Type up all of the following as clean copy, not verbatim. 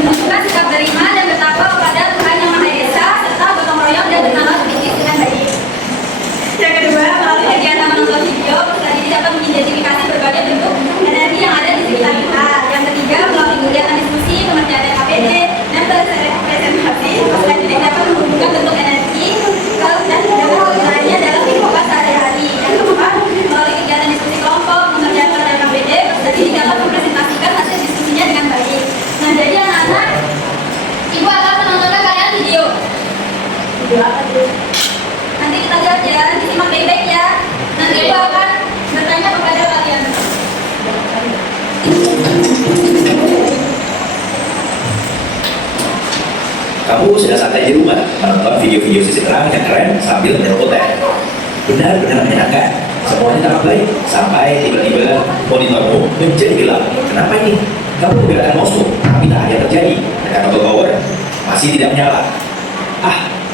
menunjukkan sikap terima dan bertakwa kepada Tuhan Yang Maha Esa serta gotong royong dan bernalar sedikit dengan baik. Yang kedua, melalui kegiatan menonton video, peserta didik dapat mengidentifikasi berbagai bentuk energi yang ada di sekitar kita. Yang ketiga, melalui kegiatan diskusi, pengertian KPD, dan presentasi, peserta didik dapat menghubungkan bentuk energi dan kegunaannya dalam kehidupan sehari-hari. Yang keempat, melalui kegiatan diskusi kelompok, pengertian KPD, peserta didik dapat mempresentasikan hasil diskusinya dengan baik. Nah, jadi anak-anak, Ibu akan menontonkan kalian video. Video apa tuh? Nanti kita lihat ya, disimak baik-baik ya. Nanti Ibu akan bertanya kepada kalian. Kamu sudah santai di rumah menonton video-video sisi terang yang keren sambil minum teh. Benar-benar menyenangkan. Semuanya tampak baik sampai tiba-tiba monitormu menjadi gelap. Kenapa ini? Kamu menggerakkan mouse tapi tak ada yang terjadi. Dan kabel power masih tidak menyala.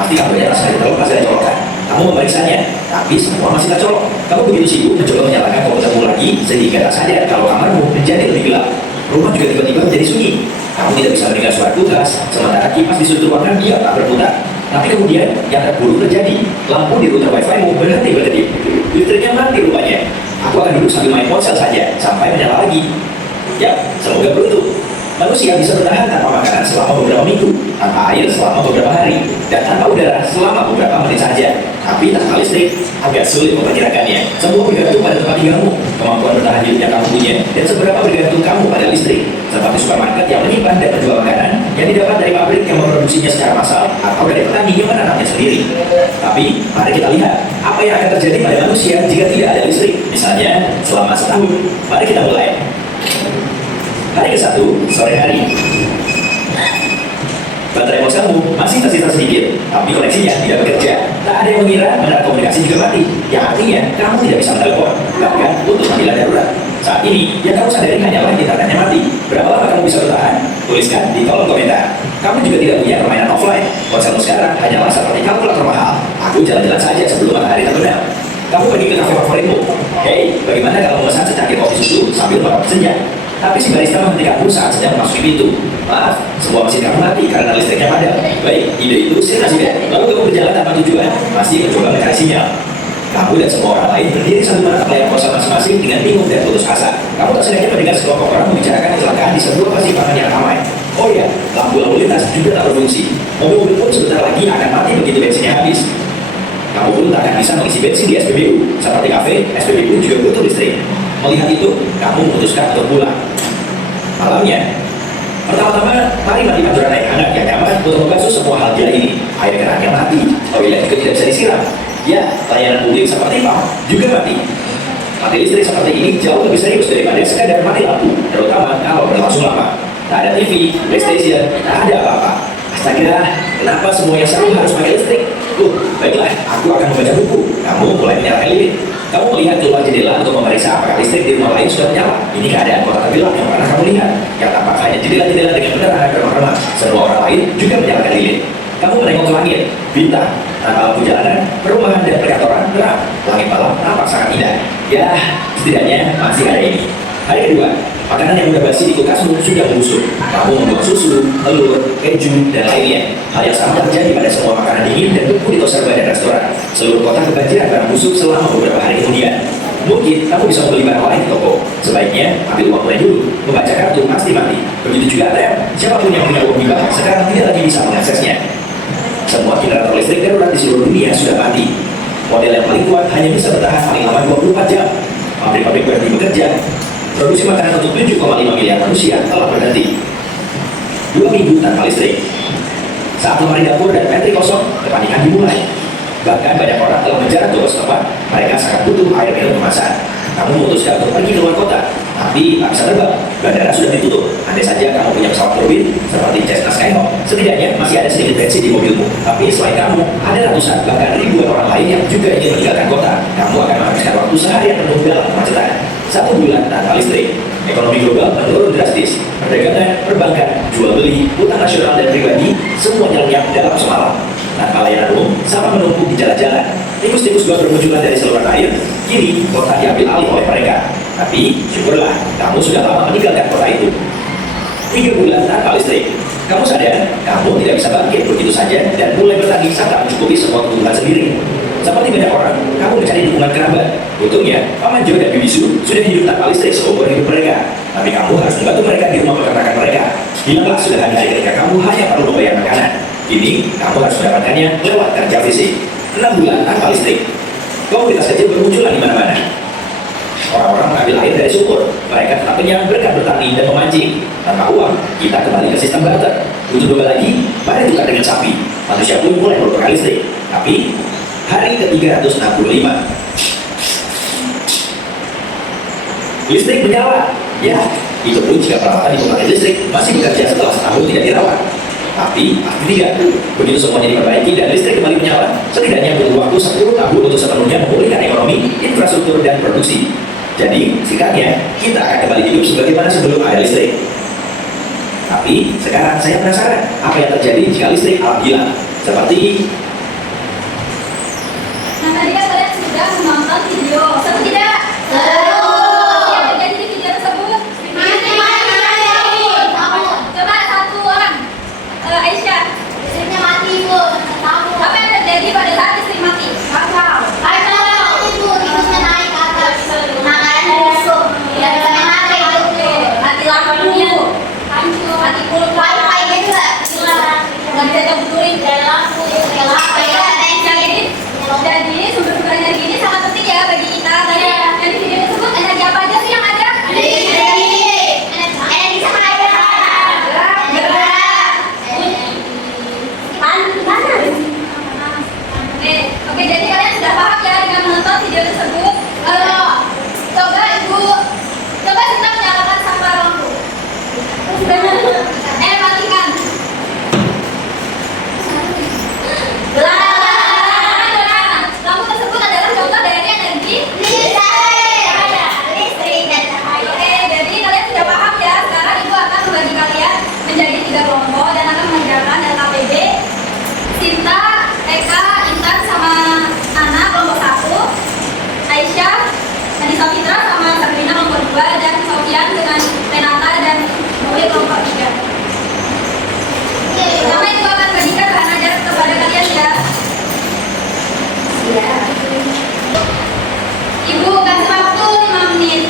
Pasti kabelnya rasanya terlepas dari colokan. Kamu memeriksanya, tapi semua masih tak colok. Kamu begitu sibuk mencoba menyalakan komputermu lagi sehingga tak sadar kalau kamarmu menjadi lebih gelap. Rumah juga tiba-tiba menjadi sunyi. Kamu tidak bisa mendengar suara kulkas, sementara kipas di sudut ruangan dia tak berputar. Tapi kemudian yang terburuk terjadi. Lampu di router wifi-mu berhenti berkedip. Listriknya mati rupanya. Aku akan duduk sambil main ponsel saja sampai menyala lagi. Ya, semoga beruntung. Manusia bisa bertahan tanpa makanan selama beberapa minggu, tanpa air selama beberapa hari, dan tanpa udara selama beberapa menit saja. Tapi tanpa listrik, agak sulit memperkirakannya. Semua bergantung pada tempat tinggalmu, kemampuan bertahan hidup yang kamu punya, dan seberapa bergantung kamu pada listrik. Seperti supermarket yang menyimpan dan menjual makanan yang didapat dari pabrik yang memproduksinya secara massal, atau dari petani yang menanamnya sendiri. Tapi, mari kita lihat apa yang akan terjadi pada manusia jika tidak ada listrik. Misalnya, selama setahun. Mari kita mulai. Hari ke-1, sore hari. Baterai ponselmu masih tersisa sedikit, tapi koneksinya tidak bekerja. Tak ada yang mengira menara komunikasi juga mati, yang artinya kamu tidak bisa menelpon, bahkan untuk panggilan darurat. Saat ini, yang kamu sadari hanyalah internetnya mati. Berapa lama kamu bisa bertahan? Tuliskan di kolom komentar. Kamu juga tidak punya permainan offline. Ponselmu sekarang hanyalah seperti kalkulator mahal. Aku jalan-jalan saja sebelum matahari terbenam. Kamu pergi ke kafe favoritmu. Hei, bagaimana kalau memesan secangkir kopi susu sambil merawat senja? Tapi si barista menghentikanmu saat sedang memasuki pintu. Maaf, semua mesin kamu mati karena listriknya padam. Baik, ide itu silahkan. Lalu kamu berjalan tanpa tujuan, masih mencoba mencari sinyal. Kamu dan semua orang lain berdiri sambil menatap layar ponsel masing-masing dengan bingung dan putus asa. Kamu tak sengaja mendengar sekelompok orang membicarakan kecelakaan di sebuah persimpangan yang ramai. Oh iya, lampu lalu lintas juga tak berfungsi. Mobil-mobil pun sebentar lagi akan mati begitu bensinnya habis. Kamu pun tak akan bisa mengisi bensin di SPBU. Seperti kafe, SPBU juga butuh listrik. Melihat itu, kamu memutuskan untuk pulang. Malamnya, pertama-tama, mari mandi pancuran air hangat yang nyaman untuk membasuh semua hal gila ini. Air kerannya mati, toilet juga tidak bisa disiram. Ya, layanan publik seperti PAM juga mati. Mati listrik seperti ini jauh lebih serius daripada sekadar mati lampu, terutama kalau berlangsung lama. Tak ada TV, PlayStation, tak ada apa-apa. Astaga, kenapa semua yang seru harus pakai listrik? Baiklah, aku akan membaca buku. Kamu mulai menyalakan lilin. Kamu melihat keluar jendela untuk memeriksa apakah listrik di rumah lain sudah menyala. Ini keadaan kota tergelap yang pernah kamu lihat. Yang tampak hanya jendela-jendela dengan penerangan remang-remang. Semua orang lain juga menyalakan lilin. Kamu menengok ke langit, bintang, tanpa lampu jalanan, perumahan dan perkantoran terang. Langit malam nampak sangat indah. Ya, setidaknya masih ada ini. Hari kedua, makanan yang udah basi di kulkasmu sudah membusuk. Kamu membuat susu, telur, keju, dan lainnya. Hal yang sama terjadi pada semua makanan dingin dan beku di toser dan restoran. Seluruh kota kebanjiran barang busuk selama beberapa hari kemudian. Mungkin kamu bisa membeli barang lain di toko. Sebaiknya ambil uang mulai dulu. Membaca kartu pasti mati. Begitu juga ATM. Siapapun yang punya uang di bank sekarang tidak lagi bisa mengaksesnya. Semua generator listrik darurat di seluruh dunia sudah mati. Model yang paling kuat hanya bisa bertahan paling lama 24 jam. Pabrik-pabrik berhenti bekerja. Produksi makanan untuk 7,5 miliar manusia telah berhenti. 2 minggu tanpa listrik. Saat lemari dapur dan pantry kosong, kepanikan dimulai. Bahkan banyak orang telah menjarah toko setempat. Mereka sangat butuh air minum kemasan. Kamu memutuskan untuk pergi ke luar kota, tapi tak bisa terbang. Bandara sudah ditutup. Andai saja kamu punya pesawat turbin seperti Cessna Skyhawk, setidaknya masih ada sedikit bensin di mobilmu. Tapi selain kamu, ada ratusan bahkan ribuan orang lain yang juga ingin meninggalkan kota. Kamu akan menghabiskan waktu seharian penuh dalam kemacetan. 1 bulan tanpa listrik. Ekonomi global menurun drastis. Perdagangan, perbankan, jual beli, utang nasional dan pribadi semuanya lenyap dalam semalam. Tanpa layanan umum, sampah menumpuk di jalan-jalan. Tikus-tikus buat bermunculan dari saluran air. Kini kota diambil alih oleh mereka. Tapi syukurlah, kamu sudah lama meninggalkan kota itu. 3 bulan tanpa listrik. Kamu sadar, kamu tidak bisa bangkit begitu saja dan mulai bertani saat tak mencukupi semua kebutuhan sendiri. Seperti banyak orang, kamu mencari dukungan kerabat. Untungnya, Paman Jo dan Bibi Su sudah hidup tanpa listrik seumur hidup mereka. Tapi kamu harus membantu mereka di rumah peternakan mereka. Bilanglah sudah ada hari ketika kamu hanya perlu membayar makanan. Kini, kamu harus mendapatkannya lewat kerja fisik. 6 bulan tanpa listrik. Komunitas kecil bermunculan di mana-mana. Orang-orang mengambil air dari sumur. Mereka tetap kenyang berkat bertani dan memancing. Tanpa uang, kita kembali ke sistem barter. Untuk coba lagi, mari tukar dengan sapi. Manusia pun mulai merupakan listrik. Tapi, hari ke-365. Listrik menyala. Ya, itu pun jika perawatan di pembangkit listrik masih bekerja setelah setahun tidak dirawat. Tapi, pasti tidak. Begitu semuanya diperbaiki dan listrik kembali menyala, setidaknya butuh waktu 10 tahun untuk sepenuhnya memulihkan ekonomi, infrastruktur, dan produksi. Jadi, singkatnya, kita akan kembali hidup sebagaimana sebelum ada listrik. Tapi, sekarang saya penasaran, apa yang terjadi jika listrik alam hilang? Seperti... Nah, tadi kan kalian sudah menonton video, seru tidak? Seru! Apa yang terjadi di video tersebut? Coba satu orang. Aisyah. Listriknya mati, Bu. Apa yang terjadi pada saat listrik mati? Kacau. Ibu, tikusnya naik ke atas. Makan busuk. Ya, bisa mati. Mati lampunya. Hancur. Mati kulkas. Wifi-nya juga hilang. Nggak bisa jempurin. Ada lampu, ada lampu. Jadi sumber-sumber energi ini sangat penting ya bagi kita. Tadi yang di video tersebut energi apa aja sih yang ada? Energi cahaya. Panas. Oke, jadi kalian sudah paham ya dengan menonton video tersebut. Coba ibu, coba kita menyalakan sampai lampu. Matikan. Lampu tersebut adalah contoh dari energi Listrik dan cahaya. Oke, jadi kalian sudah paham ya. Sekarang ibu akan membagi kalian menjadi 3 kelompok dan akan mengerjakan LKPD. Sinta, Eka, Intan sama Ana kelompok 1, Aisyah, Anissa Fitra sama Sabrina kelompok 2, dan Sofian dengan Renata dan Noe kelompok 3. Pertama ibu akan bagikan bahan ajar kepada kalian ya. Ibu kasih waktu 5 menit.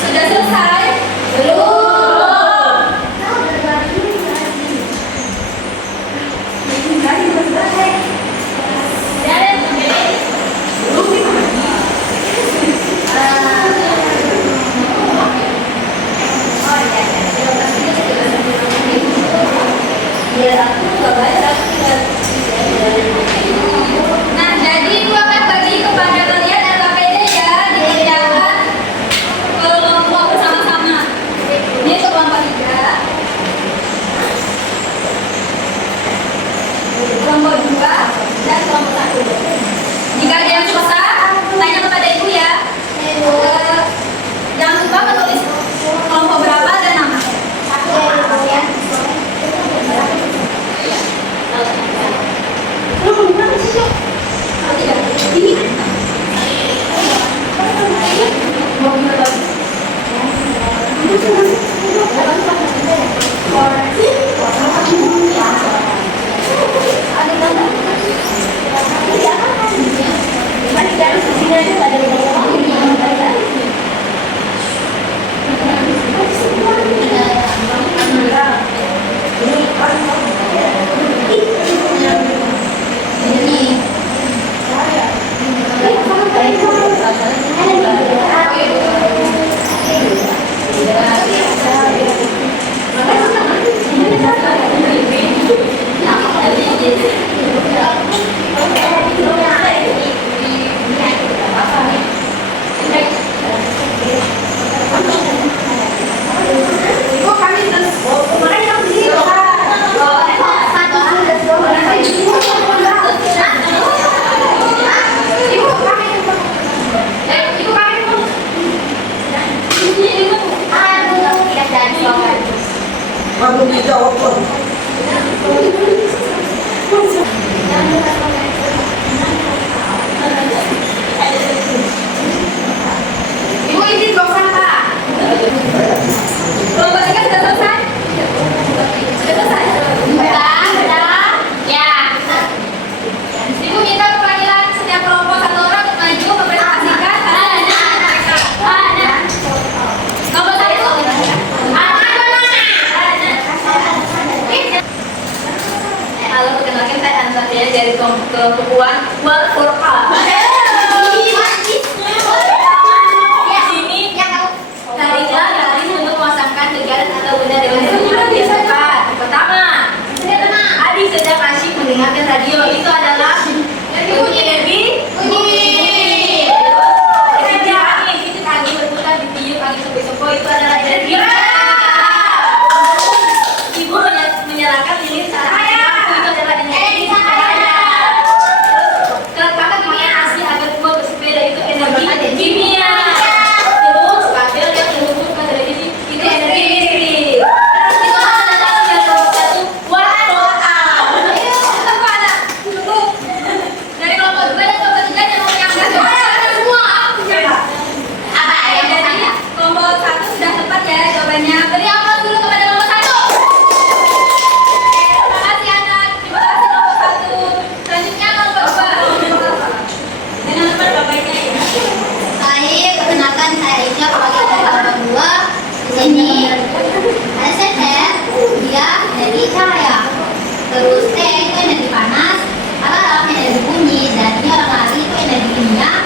Sudah selesai? Belum. Nah, jadi ibu akan bagi kepada kalian LKPD ya, dikerjakan kelompok bersama-sama. Ini untuk kelompok 3, kelompok 2, dan kelompok 1. Jika ada yang susah, tanya kepada ibu ya. Jangan lupa menulis kelompok berapa dan nama.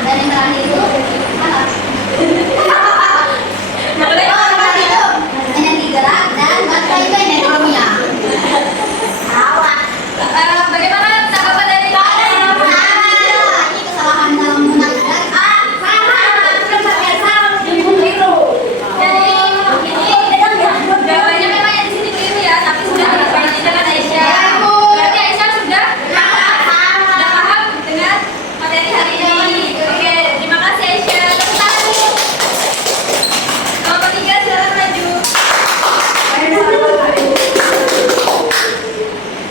dan yang terakhir itu apa? Yang kedua Oh, tadi itu energi gerak dan baterai itu energi kimia. Salah. bagaimana tanggapan dari kalian? Salah. Ini kesalahan dalam menanggapi. Sama. Jadi ini jawabannya memang yang di sini keliru ya, tapi sudah diperbaiki dengan Aisyah. Berarti Aisyah sudah paham dengan materi hari ini. Oke, terima kasih Aisyah. Tepuk tangan. Kelompok 3 silakan maju.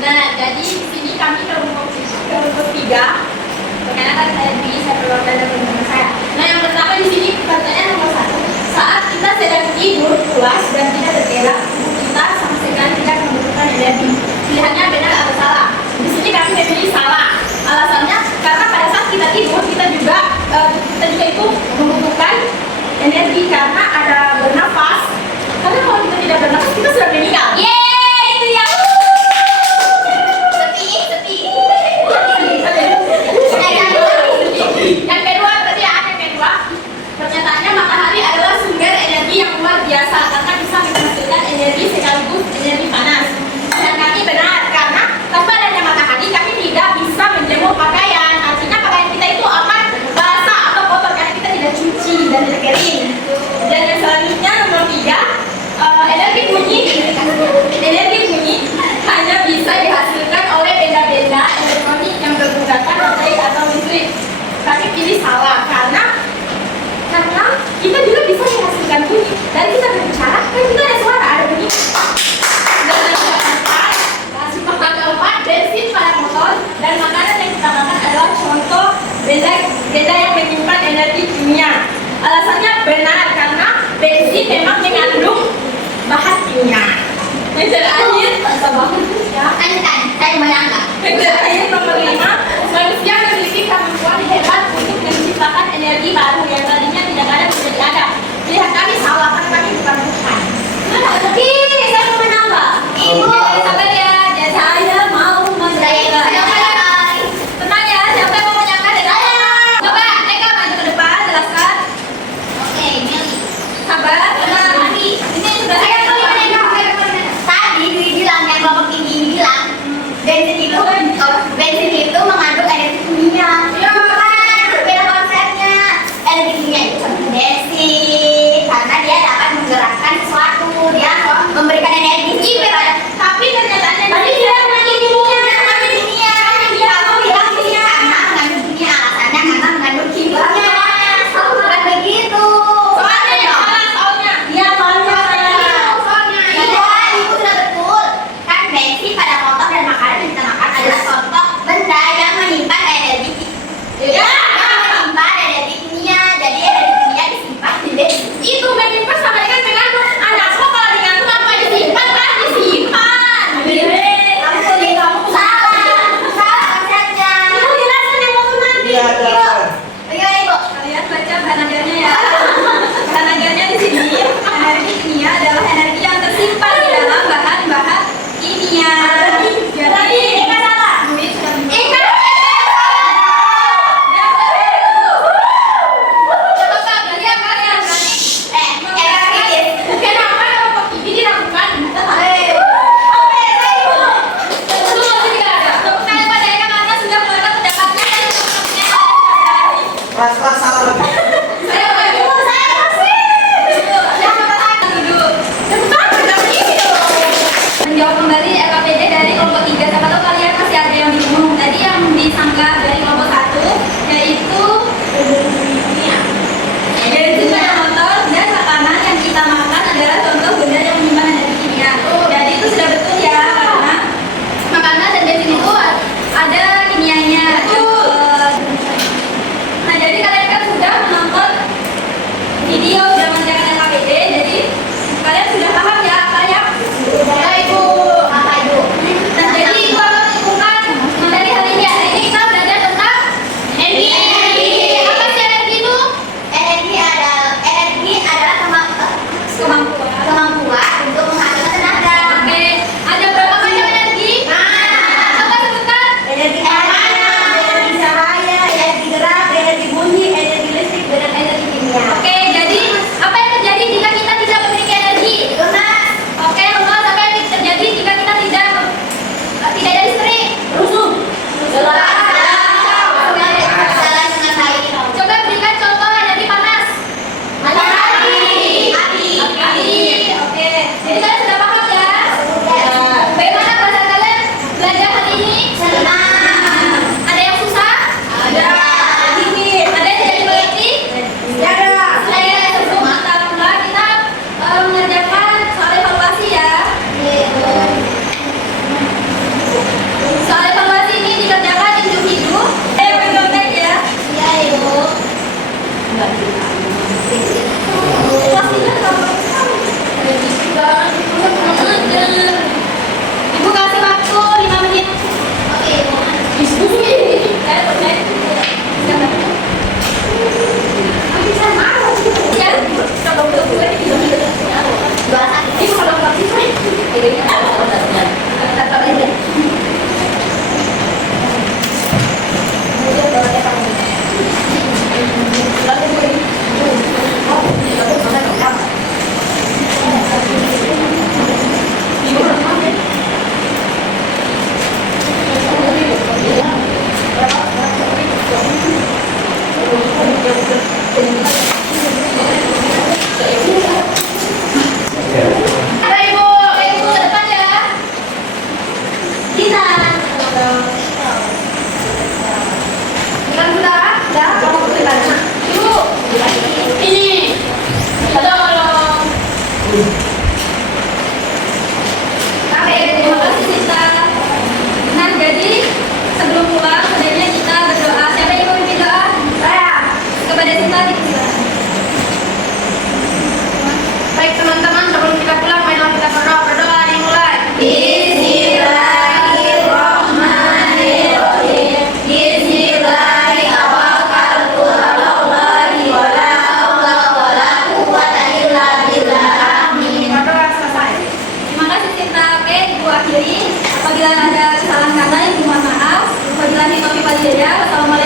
Nah, jadi di sini kami kelompok 3. Perkenalkan saya Dwi, saya keluarga dari teman saya. Nah, yang pertama di sini pertanyaan nomor 1. Saat kita sedang tidur pulas dan tidak bergerak, tubuh kita sama sekali tidak membutuhkan energi. Pilihannya benar atau salah? Di sini kami memilih salah. Alasannya karena pada saat kita tidur kita juga itu membutuhkan energi karena ada bernafas. Karena kalau kita tidak bernafas kita sudah meninggal. Yeay, itu dia. Sepi. Yang kedua berarti ya, yang kedua pernyataannya matahari adalah sumber energi yang luar biasa karena bisa menghasilkan energi sekaligus energi panas. Dan kami benar karena tanpa adanya matahari kami tidak bisa menjemur pakaian. Artinya pakaian kita itu akan basah atau kotor karena kita tidak cuci dan tidak kering. Dan yang selanjutnya nomor 3, energi bunyi hanya bisa dihasilkan oleh benda-benda elektronik yang menggunakan baterai atau listrik. Kami pilih salah karena kita juga bisa menghasilkan bunyi. Dari kita berbicara, kan kita ada suara, ada bunyi. Dan yang keempat, bensin pada motor dan makanan yang kita makan adalah contoh benda yang menyimpan energi kimia. Alasannya benar karena bensin memang mengandung bahan kimia. Yang terakhir, Saya bayangkan. yang terakhir nomor 5, manusia memiliki kemampuan hebat untuk menciptakan energi baru yang tadinya tidak ada menjadi ada. Pilihan kami salah karena kami bukan Tuhan. Saya mau menambah. Ibu. Sabar ya, dan saya mau menjelaskan. Tenang ya, siapa yang mau menyampaikan dari saya? Coba, Eka maju ke depan, jelaskan. Oke, Meli. Sabar, tenang. Ini sudah saya tahu. Tadi Dwi bilang yang kelompok tinggi bilang bensin itu mengandung energi kimia. Beda konsepnya. Energi kimia itu seperti bensin karena dia dapat menggerakkan sesuatu, dia memberikan energi. Tapi ternyata Tadi dia mengandung kimia. Karena mengandung kimia alasannya karena mengandung kimia. Bukan begitu. soalnya ya, soalnya. Iya, itu sudah betul. Kan bensin pada motor dan makanan yang kita makan adalah contoh benda yang menyimpan energi. Ya. Yang menyimpan energi kimia. Jadi energi kimia disimpan di bensin. Itu menyimpan sama dengan mengandung. Anakku kalau digantung apa disimpan kan disimpan. Kamu salah konsepnya. Ibu jelaskan yang mau nanti. Iya, jelaskan. Bagaimana Ibu? Kalian baca bahan ajarnya ya. Bahan ajarnya di sini, energi kimia adalah energi yang tersimpan di dalam bahan-bahan kimia. Jadi, Ika salah. Dwi sudah Ika. Coba Pak, kalian berani. Kenapa kelompok ini dilakukan? Tunggu tidak ada. Tepuk tangan pada Eka karena sudah mengeluarkan pendapatnya dan kelompoknya. Kelas salah lagi. Saya maju. Menjawab kembali LKPD dari kelompok 3. Siapa tahu kalian masih ada yang bingung. Tadi yang disangka dari kelompok 1 yaitu bensin pada motor dan makanan yang kita makan adalah contoh benda yang menyimpan energi kimia. Jadi itu sudah betul ya karena makanan dan bensin itu ada kimianya. Nah, jadi kalian kan sudah Ibu kasih waktu 5 menit. Oke, bisa marah sih. Ya, kalau belum gue Bahasa ibu kalau nggak bisa. Ibu depan ya. Kita. Bukan sudah, kamu boleh baca. Ibu, ini. Tolong. Oke, terima kasih Sita. Nah, jadi sebelum pulang, sebenarnya kita berdoa. Siapa yang mau memimpin doa? Saya. Kepada Sita dipersilakan. Baik teman-teman, sebelum kita pulang, marilah kita berdoa dimulai. Bismillahirrahmanirrahim. Bismillahirrahmanirrahim. Wala haula wala quwwata illa billah. Amin. Berdoa selesai. Terima kasih Sita. Oke, Ibu akhiri. Apabila ada kesalahan kata, Ibu mohon maaf. Apabila ini topik Wassalamualaikum